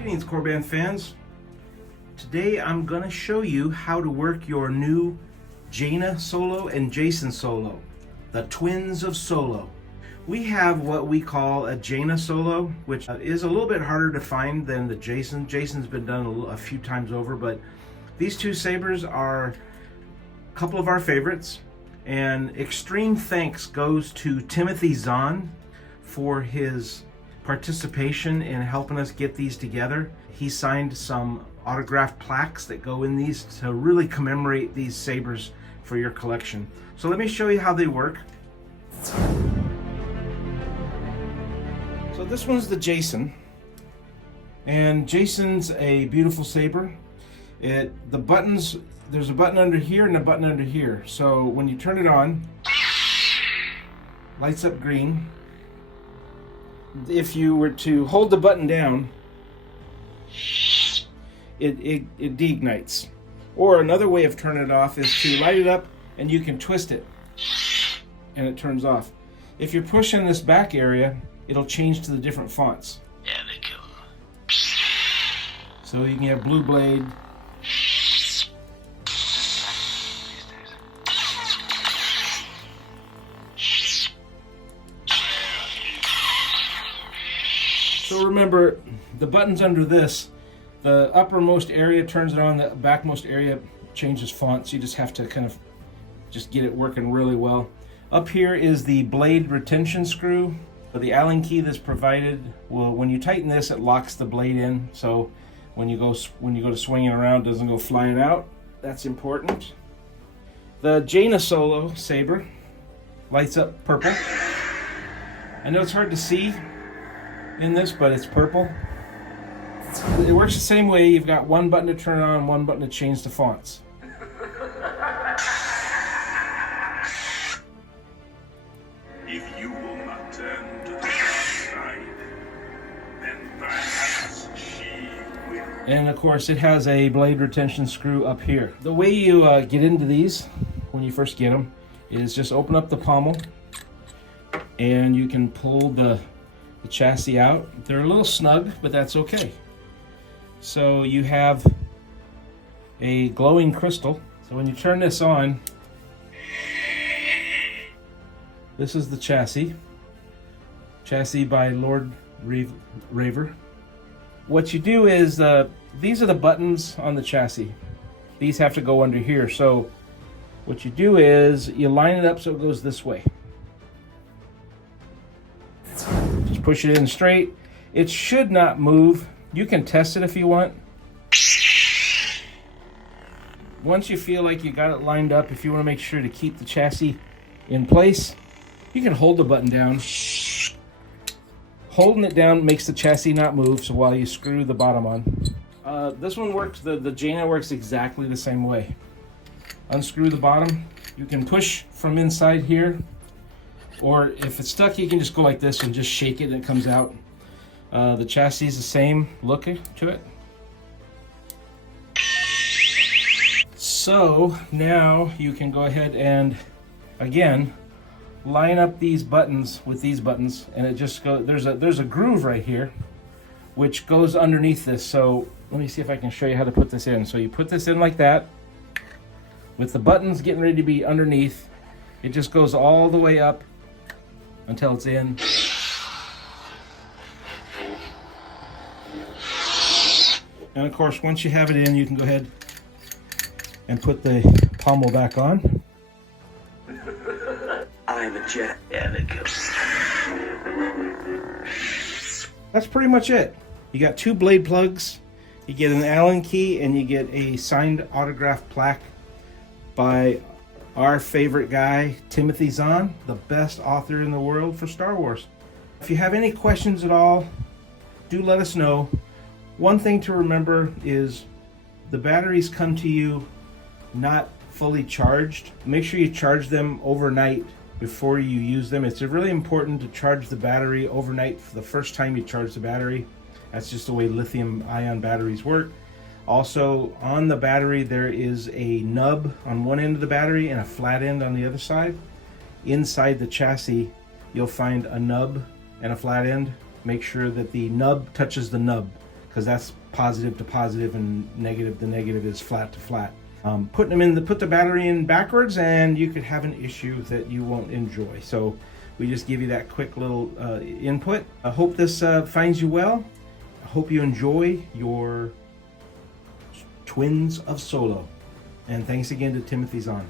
Greetings, Corband fans. Today I'm going to show you how to work your new Jaina Solo and Jason Solo, the twins of Solo. We have what we call a Jaina Solo, which is a little bit harder to find than the Jason. Jason's been done a few times over, but these two sabers are a couple of our favorites. And extreme thanks goes to Timothy Zahn for his participation in helping us get these together. He signed some autographed plaques that go in these to really commemorate these sabers for your collection. So let me show you how they work. So this one's the Jason, and Jason's a beautiful saber. The buttons, there's a button under here and a button under here. So when you turn it on, lights up green. If you were to hold the button down, it deignites. Or another way of turning it off is to light it up and you can twist it and it turns off. If you're pushing this back area, it'll change to the different fonts. So you can have Blue Blade, so remember, the buttons under this, the uppermost area turns it on, the backmost area changes fonts. You just have to kind of just get it working really well. Up here is the blade retention screw. The Allen key that's provided, well, when you tighten this, it locks the blade in. So when you go to swinging around, it doesn't go flying out. That's important. The Jaina Solo saber lights up purple. I know it's hard to see in this, but it's purple. It works the same way. You've got one button to turn on, one button to change the fonts. If you will not turn to the dark side, then perhaps she will. And of course, it has a blade retention screw up here. The way you get into these when you first get them is just open up the pommel, and you can pull the chassis out. They're a little snug, but that's okay. So you have a glowing crystal. So when you turn this on, this is the chassis by Lord Raver. What you do is, these are the buttons on the chassis. These have to go under here. So what you do is you line it up so it goes this way. Just push it in straight. It should not move. You can test it if you want. Once you feel like you got it lined up, if you want to make sure to keep the chassis in place, you can hold the button down. Holding it down makes the chassis not move, so while you screw the bottom on. This one works, the Jaina works exactly the same way. Unscrew the bottom. You can push from inside here, or if it's stuck, you can just go like this and just shake it and it comes out. The chassis is the same look to it. So now you can go ahead and, again, line up these buttons with these buttons, and it just goes, there's a groove right here which goes underneath this. So let me see if I can show you how to put this in. So you put this in like that with the buttons getting ready to be underneath. It just goes all the way up until it's in. And of course, once you have it in, you can go ahead and put the pommel back on. I'm a jet. That's pretty much it. You got two blade plugs, you get an Allen key, and you get a signed autograph plaque by our favorite guy, Timothy Zahn, the best author in the world for Star Wars. If you have any questions at all, do let us know. One thing to remember is the batteries come to you not fully charged. Make sure you charge them overnight before you use them. It's really important to charge the battery overnight for the first time you charge the battery. That's just the way lithium-ion batteries work. Also, on the battery there is a nub on one end of the battery and a flat end on the other side. Inside the chassis, you'll find a nub and a flat end. Make sure that the nub touches the nub. because that's positive to positive and negative to negative is flat to flat. Put the battery in backwards, and you could have an issue that you won't enjoy. So we just give you that quick little input. I hope this finds you well. I hope you enjoy your Twins of Solo. And thanks again to Timothy Zahn.